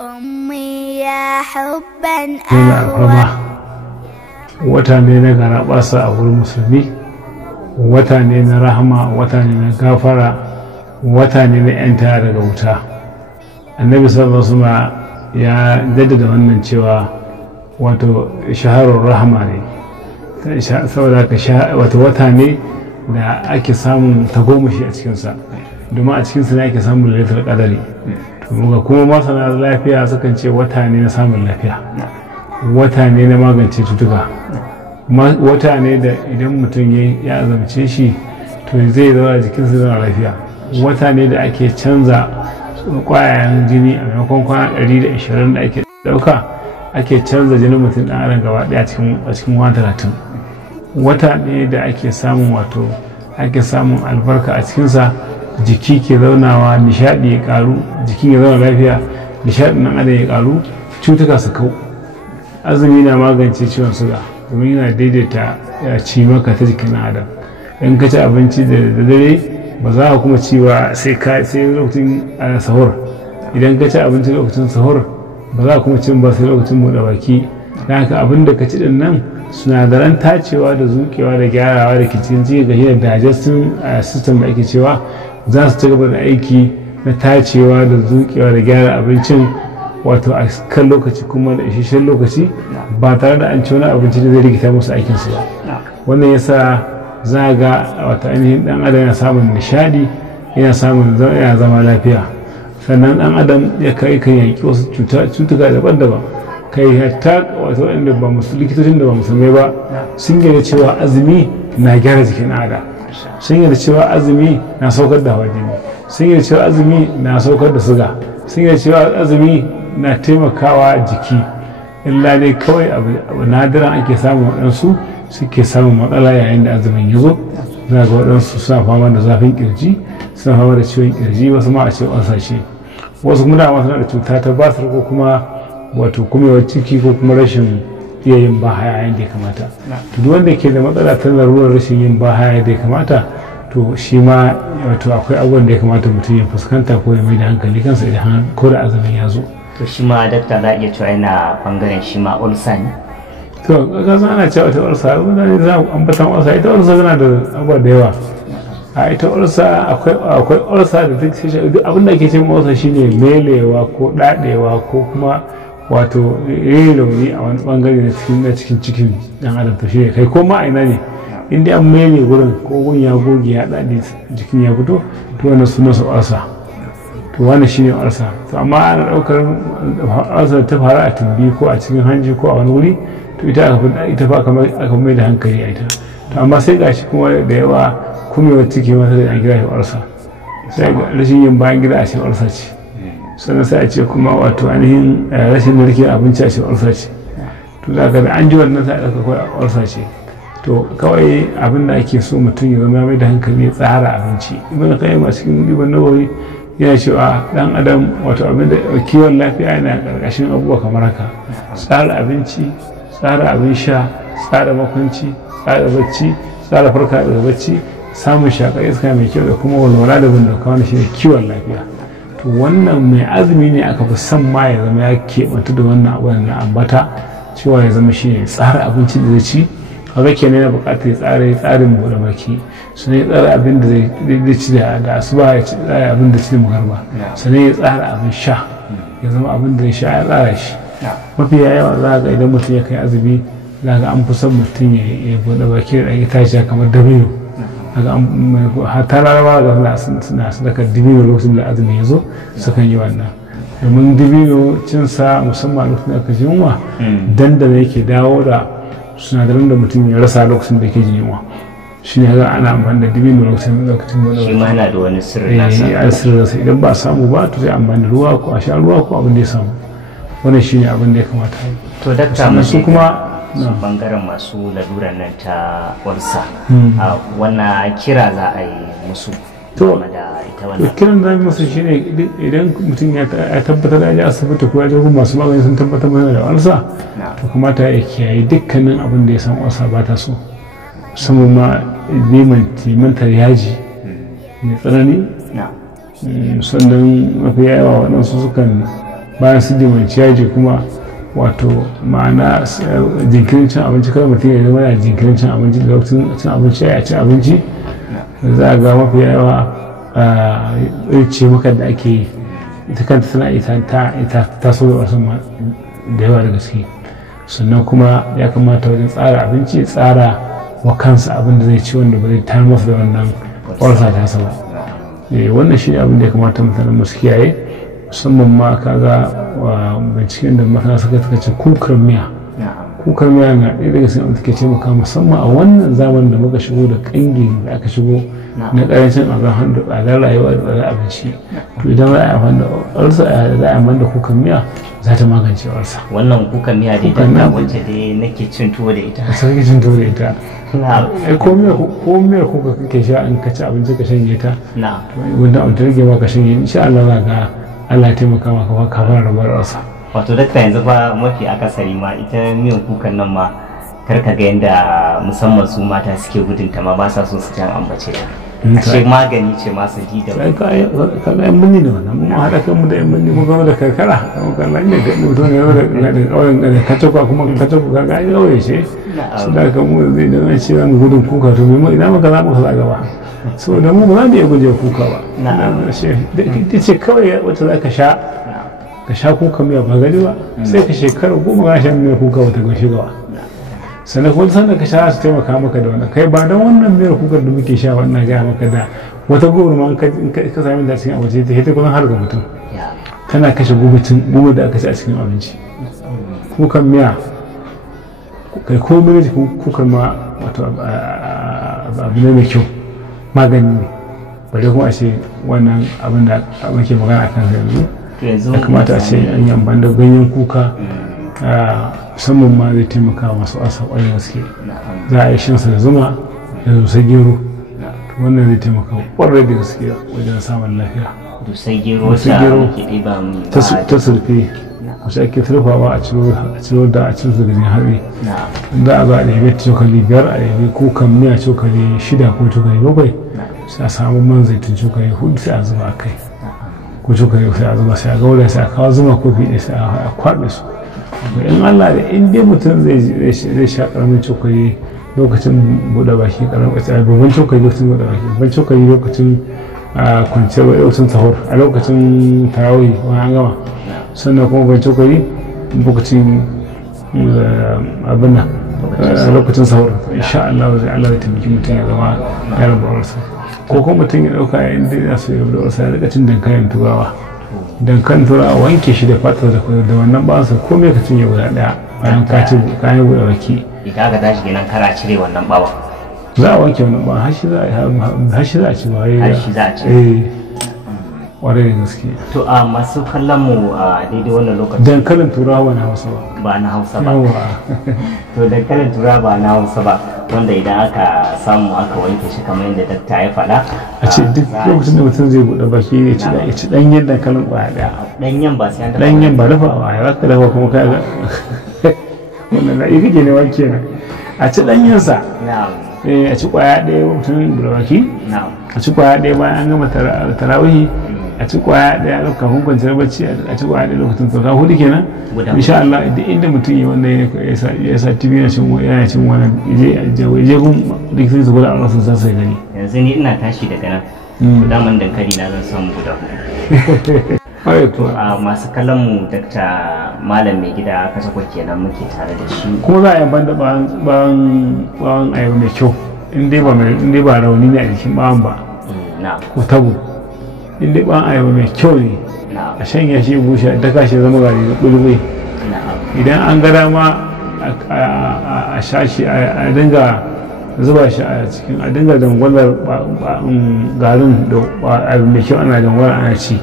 أمي يا حبا أهوى wata ne na garaɓasa a wurin musulmi, wata ne na rahama, wata ne na gafara, wata ne na yanta daga wuta. Annabi sallallahu alaihi wasallam ya jaddada wannan cewa wato shaharar rahama ne, saboda ka wato wata ne da ake samun tagomashi a cikinsa, domin a cikinsa ne ake samun lailatul qadari. To kuma masana lafiya sukan ce wata ne na samun lafiya, wata ne na magance cutuka, wata ne da idan mutum ya azamce shi to zai zama jikinsa zama lafiya, wata ne da ake canza kwayayen jini a maimakon kwana 120 da ake dauka ake canza jinin mutum dan adam gaba daya a cikin wata 30. Wata ne da ake samun albarka a cikinsa, jiki ke zaunawa, nishadi ya karu, jikin ya zauna lafiya, nishadin nan adam ya karu, cutuka su kau. Azumi na magance ciwon suga domin yana daidaita cimaka ta jikin adam. In ka ci abinci da dare ba za ka kuma ci ba sai lokacin sahur. Idan ka ci abinci lokacin sahur ba za ka kuma cin ba sai lokacin buɗe baki. Dan haka abin da ka ci din nan sinadaran tacewa da zuƙewa da gyarawa da ke cikin ciki ga digestion system da ake cewa za su ci gaba da aiki na tacewa da zuƙewa da gyara abincin wato a kan lokaci kuma da isasshen lokaci ba tare da an ci wani abinci da zai rikita musu aikinsu ba. Wannan yasa za ga wata ainihin dan adam yana samun nishadi, yana zama lafiya. Sannan dan adam ya kai kan yaƙi wasu cutuka daban-daban, kai hatta wato wanda ba likitocin da ba musulmai ba sun yarda cewa azumi na gyara jikin adam, sun yarda cewa azumi na saukar da hawan jini, sun yarda cewa azumi na saukar da suga, sun yarda cewa azumi na taimakawa jiki. Illa dai kawai abu nadiran ake samun waɗansu suke samun matsala yayin da azumin ya zo. Za ga waɗansu suna fama da zafin kirji, suna fama da ciwon kirji, wasu ma a ce ƙasashe, wasu kuma dama suna da cuta ta basir ko kuma wato kumewar ciki ko kuma rashin iya yin bahaya yayin da ya kamata. To duk wanda ke da matsala ta larurar rashin yin bahaya da ya kamata, to shi ma wato akwai abubuwan da ya kamata mutum ya fuskanta ko ya mai da hankali kansa idan ko da azumin ya zo. To shi ma dakta za a iya cewa yana bangaren shi ma ulsa ne? To ka san ana cewa ita ulsa, mutane za a ambatan ulsa, ita ulsa tana da abubuwa da yawa. A ita ulsa akwai ulsa da duk abin da ake ce ulsa shine melewa ko dadewa ko kuma wato yin rauni a wani bangare na cikin dan adam. To shi kai ko ma aina ne in dai an mele gurin ko gun ya goge ya dade jikin ya fito, to wannan sunan sa ulsa. To wannan shine ulsa. To amma ana daukar ulsa ta fara a tumbi ko a cikin hanji ko a wani wuri, to ita fa aka mai da hankali a ita. To amma sai gashi kuma da yawa kumewar ciki mata da an kira shi ulsa, sai rashin yin bayan gida a ce ulsa ce, sannan sai a ce kuma wato ainihin rashin narkewar abinci a ce ulsa ce. To da an ji wannan sai a ɗauka kawai ulsa ce. To kawai abin da ake so mutum ya zama mai da hankali ya tsara abinci. Ibn Qayyim a cikin Ibn Nawawi yana cewa dan adam wato abin da kiwon lafiya yana karkashin abubuwa kamar haka: tsara abinci, tsara abin sha, tsara makwanci, tsara bacci, tsara farka daga bacci, samun shakar iska mai kyau da kuma walwala da bin doka. Wani shine kiwon lafiya. To wannan mai azumi ne aka fi son ma ya zama ya keɓanta da wannan abubuwan na ambata, cewa ya zama shine tsara abinci da zai ci. Kaga kenan yana buƙatar ya tsara tsarin buɗe baki, sannan ya tsara abin da zai ci da asuba, ya tsara abin da ci da magarba, sannan ya tsara abin sha, ya zama abin da zai sha ya tsara shi. Mafi yawa za ga idan mutum ya kai azumi, za ga an fi son mutum ya buɗe baki da ɗan itaciya kamar dabino. Hatta larabawa ga suna sadakar dabino lokacin da azumi ya zo, sukan yi wannan. Domin dabino cinsa musamman lokacin da aka ji yunwa, dandana yake dawo da sinadaran da mutum ya rasa lokacin da yake jin yunwa. Shi ne ana amfani da dabino lokacin buɗe. Shi ma yana da wani sirri nasa. Sirri nasa. Idan ba a samu ba, to sai amfani da ruwa ko a sha ruwa ko abin da ya samu. Wannan shi ne abin da ya kamata. To dakta, su kuma bangaren masu lalurar nan ta ulsa, wannan kira za a yi musu game da ita wannan? Kiran da musu shine idan mutum ya tabbatar da ya asibiti ko ya je gun masu magani sun tabbatar mana da ulsa, to kamata ya kiyaye dukkanin abin da ya san ulsa ba ta so, musamman ma limantar yaji mai tsanani. Sannan mafi yawa waɗansu sukan bayan su dimanci yaji kuma wato ma'ana jinkirin cin abinci kada mutum ya zama jinkirin cin abinci da lokacin cin abinci ya ci abinci za a ga mafi yawa ce maka da ake yi ita kanta tana ita taso da wasu da yawa da gaske. Sannan kuma ya kamata wajen tsara abinci tsara wa kansa abin da zai ci wanda ba zai tar masa da wannan ƙwarsa ta sa ba. Wannan shi ne abin da ya kamata mutanen masu kiyaye, musamman ma kaga binciken da masana suka ce kukar miya. Kukar miya na ɗaya daga cikin abin da ke taimaka musamman a wannan zamanin da muka shigo da ƙangin da aka shigo na ƙarancin abin tsadar rayuwa da tsadar abinci. To idan za a yi amfani da kukar miya za ta magance warsa. Wannan kukan miya dai da wacce dai nake cin tuwo da ita. Sai cin tuwo da ita. Ko miyar kuka kake sha in ka ci abinci ka shanye ta. Wanda abin da rage ma ka shanye insha Allah za ka Allah ya taimaka maka ka fara rabuwar warsa. Wato dakta yanzu fa mafi akasari ma ita miyan kukan nan ma karka ga yadda musamman su mata suke gudunta ma ba sa son su jan ambace ta. Ashe magani ce masu ji da wani. Ka yan munni da wannan mun haɗa kanmu da yan munni mun gama da karkara kamar kallon ne ga mutum ne da ƙauyen da kacokwa kuma kacokwa ka ga ƙauye ce su da kan mu zai da zan ce zan gudun kuka to mai idan muka zaɓa ka zaga ba saboda mu ba za mu iya guje kuka ba. Ita ce kawai wacce za ka sha kuka miya ba gani ba sai ka shekara 10 ka sha miya kuka wata gashi gawa. Sannan kuma sanda ka sha su taimaka maka da wannan kai ba don wannan miyar kukar da muke sha wannan gaya maka da wata goro ma in ka sami da cikin abinci ta hita kusan har ga mutum tana kashe gugu da aka ci a cikin abinci. Kukan miya kai ko mini jikin kukar ma wato abu ne mai kyau magani ne bare kuma a ce wannan abin da muke magana a kan yanzu ya kamata a ce an yi amfani da ganyen kuka musamman ma zai taimaka masu asa ƙwarai gaske. Za a yi shansa da zuma da dusar gero wannan zai taimaka ƙwarai da gaske wajen samun lafiya. Dusar gero ta surfe wacce ake surfawa a ciro da a ciro daga jin hatsi. Za a zo a ɗaya cokali 5 a ɗaya kukan miya cokali 6 ko cokali 7 sai a samu man zaitun cokali 4 sai a zuba a kai ko cokali sai a zuba sai a gaura sai a kawo zuma kofi ɗaya sai a kwaɓe su. In Allah da in dai mutum zai sha karamin cokali lokacin buɗe baki babban cokali lokacin buɗe baki babban cokali lokacin kwanciyar lokacin sahur a lokacin tarawih wani an gama sannan kuma babban cokali lokacin abin nan lokacin sahur insha Allah zai taimaki mutum ya zama ya rabu warsa. Ko kuma mutum ya ɗauka yayin da ya so ya rabu warsa ya rika cin dankalin turawa. Dankan tura a wanke shi da fatar da wannan bawansa komai ka cinye guda daya bayan ka ci kayan guda baki. Idan aka tashi kenan kara cire wannan bawan. Za a wanke wannan bawan har shi za a ci ba. Har shi za a ci. Ƙwarai da gaske. To a masu kallon mu a daidai wannan lokacin. Dankalin turawa na Hausa ba. Ba na Hausa ba. To dankalin turawa ba na Hausa ba wanda idan aka samu aka wanke shi kamar yadda dakta ya faɗa. A ce duk lokacin da mutum zai buɗe baki ya ci ɗanyen dankalin ƙwaya ɗaya. Ɗanyen ba sai an dafa. Ɗanyen ba dafa ba ya zaka dafa kuma ka ga wannan na iya kake ne wanke na. A ci ɗanyensa. A ci ƙwaya ɗaya mutum buɗe baki. A ci ƙwaya ɗaya bayan an gama tarawihi. A ci kwaya daya kafin kwanciyar bacci a ci kwaya daya lokacin sauka 4 kenan insha Allah inda mutum yi wannan ya sa TV yana cin wannan je gun likitan su kula a rasu za su gani. Yanzu ni ina tashi daga nan daman dankali na zan samu guda 4. To a masu kallon mu dakta malam mai gida kasakwa kenan muke tare da shi. Kuma za a yi banda bawan ayaba mai kyau in dai ba rauni ne a jikin bawan ba ko tabo. In dai ban ayaba mai kyau ne a shanya shi bushe da kashi zama gari da bulbul idan an ga dama a sha shi a dinga zuba shi a cikin a dinga dangwalar garin da ayaba mai kyau ana dangwalar ana ci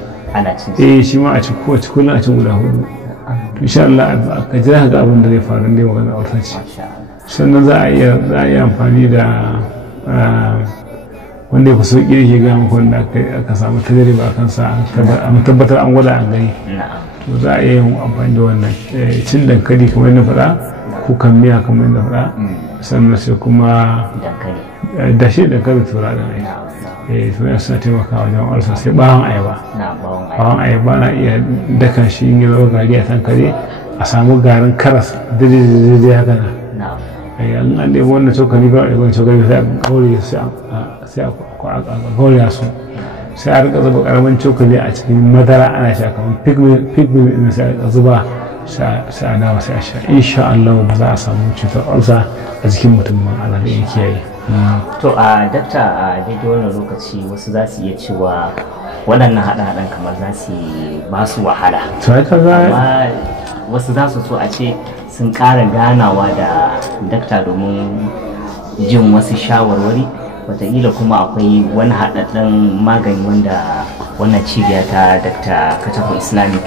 shi ma a ci kowace kullum a ci guda 4 insha Allah ka jira ga abin da zai faru dai magana a wata ci sannan za a iya amfani da wanda ya fi sauƙi da ke gaya maka wanda aka samu tajriba a kansa an tabbatar an gwada an gani to za a iya yin amfani da wannan cin dankali kamar yadda faɗa kukan miya kamar yadda faɗa sannan sai kuma da shi dankali tura da rai suna taimakawa wajen ulcer. Sai bawon ayaba, bawon ayaba na iya dakan shi in yi zo gari a tankare a samu garin karas daidai haka na an ɗaya wannan cokali ba a ɗaya cokali sai a gaure sai a gaure su sai a rika zuba ƙaramin cokali a cikin madara ana sha kamar pigment ɗin sai a rika zuba sai a dawa sai a sha. Insha Allah ba za a samu cutar ulcer a jikin mutum ba. Allah da yake yi. To a dakta, a daidai wannan lokaci wasu za su iya cewa waɗannan haɗe-haɗen kamar za su ba su wahala, amma wasu za su so a ce sun ƙara ganawa da dakta domin jin wasu shawarwari. Wataƙila kuma akwai wani haɗaɗɗen magani wanda wannan cibiya ta Dr. Katako Islamic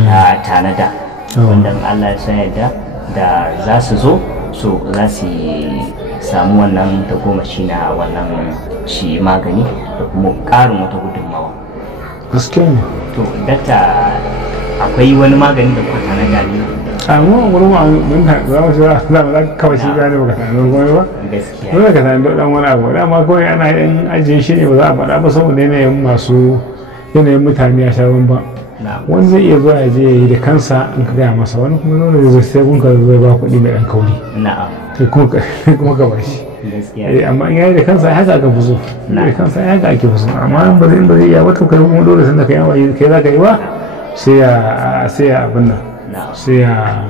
ta tanada, wanda Allah ya yarda da za su zo so za su samu wannan tagomashi na wannan shi magani da kuma ƙarin wata gudunmawa. Gaskiya ne. To dakta, akwai wani magani da kuka tanada ne? Amma wurin mun za mu shiga za mu kawai shi gane baka tanadar komai ba. Gaskiya. Dole ka tanadar dan wani abu. Dama kawai ana yin ajiye shi ne ba za a faɗa ba saboda yanayin mutane a shaban ba. Wani zai iya zuwa ya je ya yi da kansa in ka gaya masa, wani kuma dole zai sai kun ka zai ba kuɗi mai ɗan kauri. Sai kuma ka bashi. Amma in yayi da kansa haka aka fi so. Da kansa haka ake fi so. Amma in ba zai iya wata kai kuma dole sanda ka yi kai za ka yi ba sai ya abin nan. Sai ya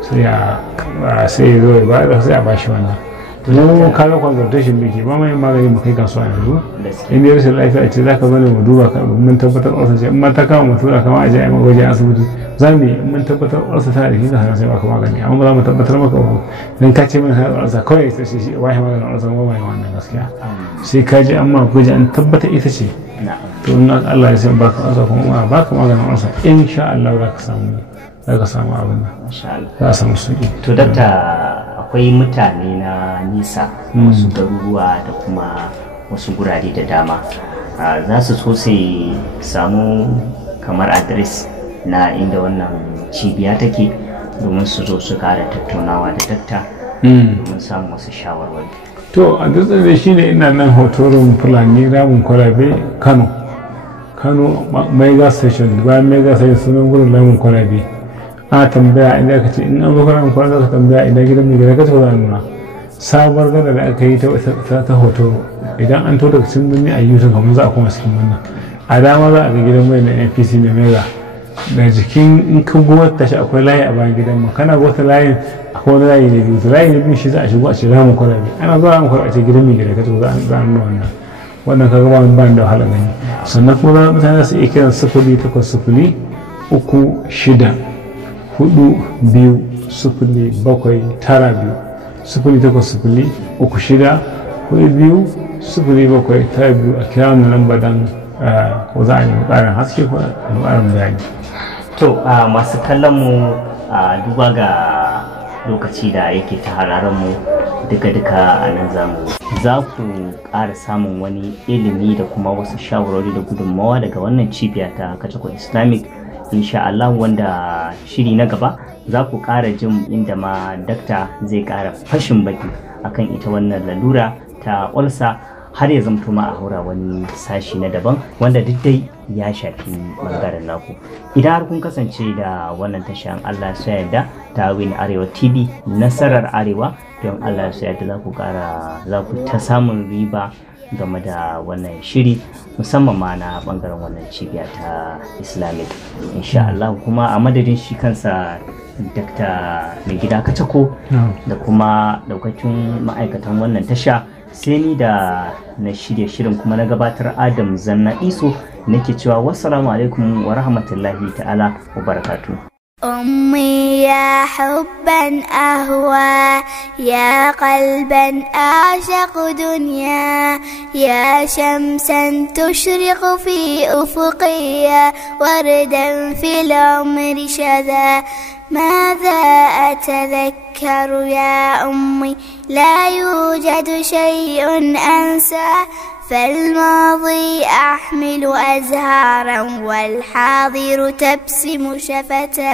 zo ya ba sai a bashi wannan. Mu kawo consultation muke ba mai magani mu kai kasuwa yanzu. In dai rashin lafiya ce za ka zo ne mu duba ka mun tabbatar ulcer ce, in ma ta kama mu tura kama a je a yi wajen asibiti za mu yi, in mun tabbatar ulcer tana da kika sai baka magani, amma ba za mu tabbatar maka ba dan ka ce min kana da ulcer kawai ita ce shi ba shi maganin ulcer ba mai wannan gaskiya. Sai ka je amma gwaji an tabbata ita ce, to in Allah ya sai baka ulcer kuma baka maganin ulcer insha Allah za ka samu abin nan, za a samu sauki. To dakta, akwai mutane na nisa wasu garuruwa da kuma wasu gurare da dama za su so su samu kamar adres na inda wannan cibiya take domin su zo su kara tattaunawa da dakta domin samun wasu shawarwari. To adres da shi ne ina nan hotorin Fulani Ramin Kwalabe Kano mega station, bayan mega station sunan gurin Ramin Kwalabe. A tambaya inda aka ce in an zo kana kwana ka tambaya idan gidan mai gida ka ce za nuna sabuwar gada da aka yi ta hoto. Idan an to daga cikin birni a YouTube kamar za a koma cikin wannan a dama za a ga gidan mai na NPC na mega da jikin in ka gowar tashi akwai layi a bayan gidan mu, kana gowar layin akwai wani layi na biyu, to layi na biyu shi za a shigo a ce Ramin Kwalabe, ana zuwa Ramin Kwalabe a ce gidan mai gida ka ce za a nuna wannan kaga ba da wahala gani. Sannan kuma mutane su iya kiran 0800 36 420792 0800 a kira wannan lamba dan ko za a yi ƙarin haske ko ƙarin bayani. To masu kallon mu duba ga lokaci da yake ta hararen mu duka a nan za ku ƙara samun wani ilimi da kuma wasu shawarwari da gudunmawa daga wannan cibiya ta Katako Islamic insha Allah, wanda shiri na gaba za ku ƙara jin inda ma dakta zai ƙara fashin baki akan ita wannan lalura ta ulcer har ya zamto ma a haura wani sashi na daban wanda duk dai ya shafi bangaren naku. Idan har kun kasance da wannan tashan Allah ya yarda ta Win Arewa TV nasarar Arewa, don Allah ya yarda za ku ta samun riba game da wannan shiri musamman ma na bangaren wannan cibiya ta Islamic insha Allah. Kuma a madadin shi kansa Dr. Mai Gida Katako da kuma daukakin ma'aikatan wannan tasha, sai ni da na shirya shirin kuma na gabatar Adam Zanna Iso nake cewa wassalamu alaikum wa rahmatullahi ta'ala wa barakatuh. أمي يا حبا أهوى يا قلبا أعشق دنيا يا شمسا تشرق في أفقي وردا في العمر شذا ماذا أتذكر يا أمي لا يوجد شيء أنسى فالماضي أحمل أزهارا والحاضر تبسم شفتا